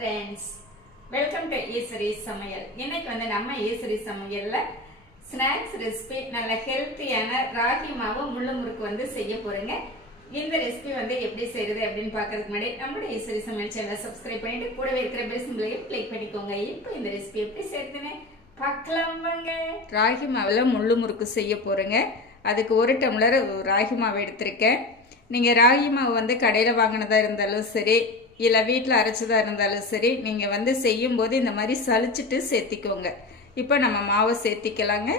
friends, welcome to Eswari சமையல். இன்னைக்கு வந்து நம்ம ஈஸ்வரி சமையல்ல ஸ்நாக்ஸ் ரெசிபி நல்ல ஹெல்த்தியான ராகி மாவு முள்ளு முறுக்கு வந்து செய்ய போறேங்க. இந்த ரெசிபி வந்து எப்படி செய்யறது அப்படின்னு பார்க்கிறதுக்கு முன்னாடி நம்மளோட ஈஸ்வரி சமையல் சேனலை சப்ஸ்கிரைப் பண்ணிட்டு கூடவே இருக்கிற பெல் சிம்பலையும் கிளிக் பண்ணிக்கோங்க. இப்போ இந்த ரெசிபி எப்படி செய்யறதுன்னு பார்க்கலாம் வாங்க. ராகி மாவுல முள்ளு முறுக்கு செய்ய போறேங்க. அதுக்கு 1 டம்ளர் ராகி மாவு எடுத்திருக்கேன். நீங்க ராகி மாவு வந்து கடையில வாங்கினதா இருந்தாலும் சரி, இல்ல வீட்டில் அரைச்சதா இருந்தாலும் சரி, நீங்க வந்து செய்யும் போது இந்த மாதிரி சலிச்சிட்டு சேர்த்திக்கோங்க. இப்போ நம்ம மாவை சேர்த்திக்கலாங்க.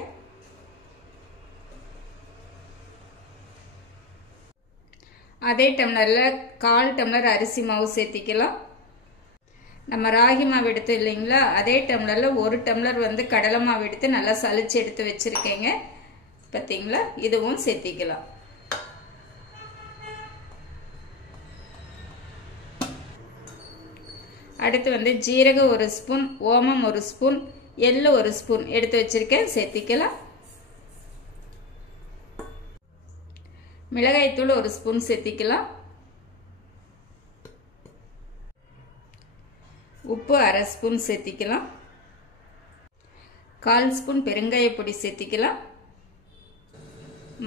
அதே டம்ளர்ல 1/4 டம்ளர் அரிசி மாவு சேர்த்திக்கலாம். நம்ம ராகி மாவு எடுத்து இல்லைங்களா, அதே டம்ளர்ல 1 டம்ளர் வந்து கடலை மாவு எடுத்து நல்லா சலிச்சு எடுத்து வச்சிருக்கேங்க. பார்த்தீங்களா, இதுவும் சேர்த்திக்கலாம். அடுத்து வந்து ஜீரகம் 1 ஸ்பூன், ஓமம் 1 ஸ்பூன், எள்ளு 1 ஸ்பூன் எடுத்து வச்சிருக்கேன், சேர்த்திக்கலாம். மிளகாய்த்தூள் 1 ஸ்பூன் சேர்த்திக்கலாம். உப்பு 1/2 ஸ்பூன் சேர்த்திக்கலாம். 1/4 ஸ்பூன் பெருங்காய பொடி சேர்த்திக்கலாம்.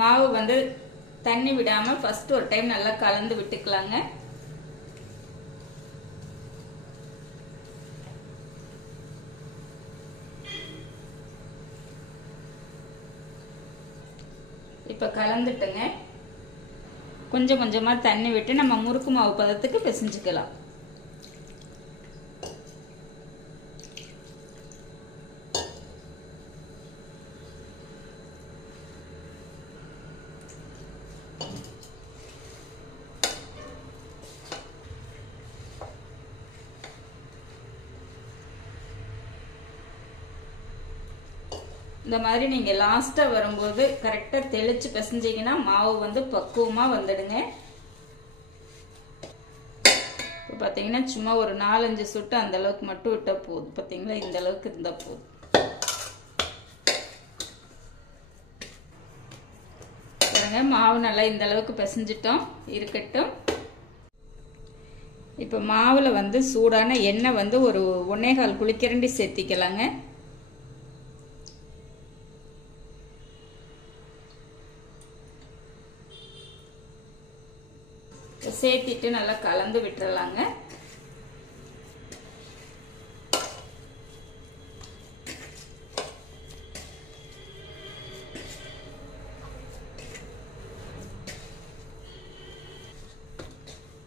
மாவு வந்து தண்ணி விடாம ஃபர்ஸ்ட் ஒரு டைம் நல்லா கலந்து விட்டுக்கலாங்க. இப்போ கலந்துட்டுங்க. கொஞ்சம் கொஞ்சமா தண்ணி விட்டு நம்ம முறுக்கு மாவு பதத்துக்கு பிசைஞ்சுக்கலாம். இந்த மாதிரி நீங்க லாஸ்டா வரும்போது கரெக்டா தெளிச்சு பிசைஞ்சீங்கன்னா மாவு வந்து பக்குவமா வந்துடுங்க. இப்போ பாத்தீங்கன்னா சும்மா ஒரு 4-5 சொட்டு அந்த அளவுக்கு மட்டும் விட்டா போதும். பாத்தீங்களா, இந்த அளவுக்கு இருந்தா போதும். பாருங்க, மாவு நல்லா இந்த அளவுக்கு பிசைஞ்சிட்டோம், இருக்கட்டும். இப்போ மாவுல வந்து சூடான எண்ணெய் வந்து ஒரு 1.25 குழிக்கரண்டி சேர்த்திக்கலாங்க. சேர்த்திட்டு நல்லா கலந்து விட்டுறலாங்க.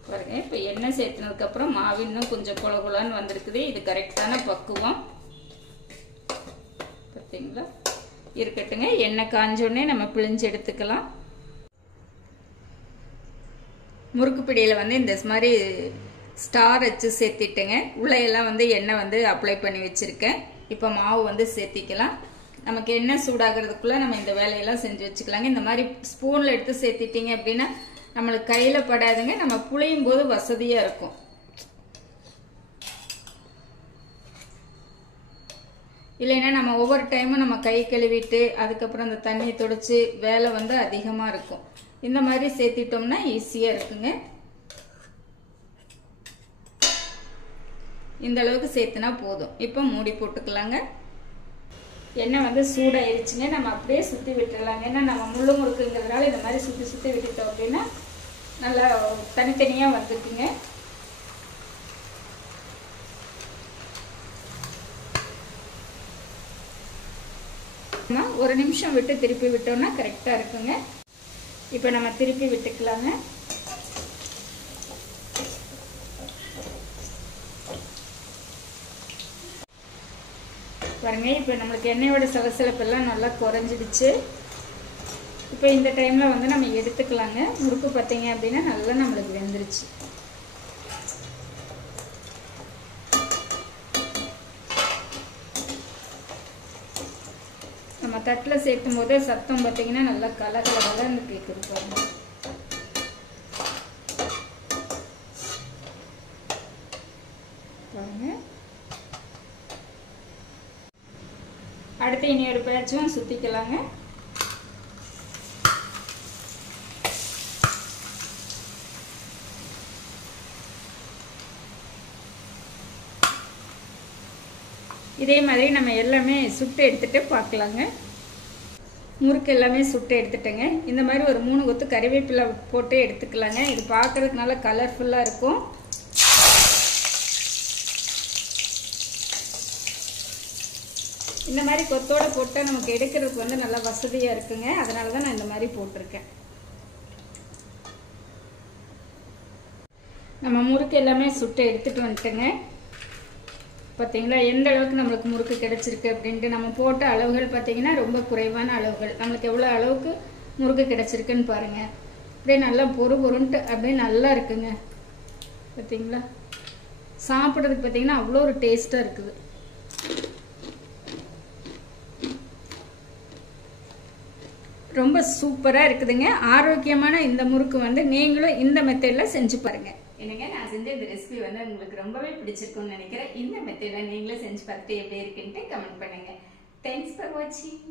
பாருங்க, இப்ப எண்ணெய் சேர்த்தினதுக்கு அப்புறம் மாவு இன்னும் கொஞ்சம் குளகுளான்னு வந்திருக்குது. இது கரெக்டான பக்குவம். பார்த்தீங்களா, இருக்கட்டுங்க. எண்ணெய் காஞ்சோடனே நம்ம பிழிஞ்சு எடுத்துக்கலாம். முறுக்கு பிடியில வந்து இந்த மாதிரி ஸ்டார் வச்சு சேர்த்திட்டுங்க. உள்ளையெல்லாம் வந்து எண்ணெய் வந்து அப்ளை பண்ணி வச்சிருக்கேன். இப்போ மாவு வந்து சேர்த்திக்கலாம். நமக்கு எண்ணெய் சூடாகிறதுக்குள்ள நம்ம இந்த வேலையெல்லாம் செஞ்சு வச்சுக்கலாங்க. இந்த மாதிரி ஸ்பூன்ல எடுத்து சேர்த்திட்டீங்க அப்படின்னா நம்மளுக்கு கையில படாதுங்க. நம்ம புளியும் போது வசதியா இருக்கும். இல்லைன்னா நம்ம ஒவ்வொரு டைமும் நம்ம கை கழுவிட்டு அதுக்கப்புறம் அந்த தண்ணியை துடைச்சு வேலை வந்து அதிகமா இருக்கும். இந்த மாதிரி சேர்த்திட்டோம்னா ஈஸியா இருக்குங்க. இந்த அளவுக்கு சேர்த்துனா போதும். இப்போ மூடி போட்டுக்கலாங்க. எண்ணெய் வந்து சூடாயிருச்சுங்க. நம்ம அப்படியே சுத்தி விட்டுறலாங்க. ஏன்னா நம்ம முள்ளு முறுக்குங்கிறதுனால இந்த மாதிரி சுத்தி சுத்தி விட்டுட்டோம் அப்படின்னா நல்லா தனித்தனியா வந்துக்குங்க. ஒரு நிமிஷம் விட்டு திருப்பி விட்டோம்னா கரெக்டா இருக்குங்க. இப்போ நம்ம திருப்பி விட்டுக்கலாங்க. பாருங்க, இப்போ நம்மளுக்கு எண்ணெயோட சலசலப்பெல்லாம் நல்லா குறைஞ்சிடுச்சு. இப்போ இந்த டைம்ல வந்து நம்ம எடுத்துக்கலாங்க. முறுக்கு பார்த்தீங்க அப்படின்னா நல்லா நம்மளுக்கு வெந்துருச்சு. நம்ம தட்டில் சேர்க்கும் போது சத்தம் பார்த்தீங்கன்னா நல்லா கலகலன்னு கேட்குது பாருங்க. பாருங்க, அடுத்து இனி ஒரு பேட்சும் சுத்திக்கலாங்க. இதே மாதிரி நம்ம எல்லாமே சுட்டு எடுத்துகிட்டு பார்க்கலாங்க. முறுக்கு எல்லாமே சுட்டு எடுத்துட்டேங்க. இந்த மாதிரி ஒரு 3 கொத்து கறிவேப்பிலை போட்டு எடுத்துக்கலாங்க. இது பார்க்குறதுக்கு நல்லா கலர்ஃபுல்லாக இருக்கும். இந்த மாதிரி கொத்தோடு போட்டால் நமக்கு எடுக்கிறதுக்கு வந்து நல்லா வசதியாக இருக்குங்க. அதனால தான் நான் இந்த மாதிரி போட்டிருக்கேன். நம்ம முறுக்கு எல்லாமே சுட்டு எடுத்துகிட்டு வந்துட்டேங்க. பார்த்தீங்களா எந்த அளவுக்கு நம்மளுக்கு முறுக்கு கிடச்சிருக்கு அப்படின்ட்டு. நம்ம போட்ட அளவுகள் பார்த்தீங்கன்னா ரொம்ப குறைவான அளவுகள். நம்மளுக்கு எவ்வளோ அளவுக்கு முறுக்கு கிடச்சிருக்குன்னு பாருங்கள். அப்படியே நல்லா பொறுன்ட்டு அப்படியே நல்லா இருக்குங்க. பார்த்தீங்களா சாப்பிட்றதுக்கு பார்த்தீங்கன்னா அவ்வளோ ஒரு டேஸ்ட்டாக இருக்குது. ரொம்ப சூப்பராக இருக்குதுங்க. ஆரோக்கியமான இந்த முறுக்கு வந்து நீங்களும் இந்த மெத்தடில் செஞ்சு பாருங்கள். என்னங்க நான் செஞ்ச இந்த ரெசிபி வந்து உங்களுக்கு ரொம்பவே பிடிச்சிருக்கும்னு நினைக்கிறேன். இந்த மெத்தடில் நீங்களும் செஞ்சு பார்த்துட்டு எப்படி இருக்குன்ட்டு கமெண்ட் பண்ணுங்கள். தேங்க்ஸ் ஃபார் வாட்சிங்.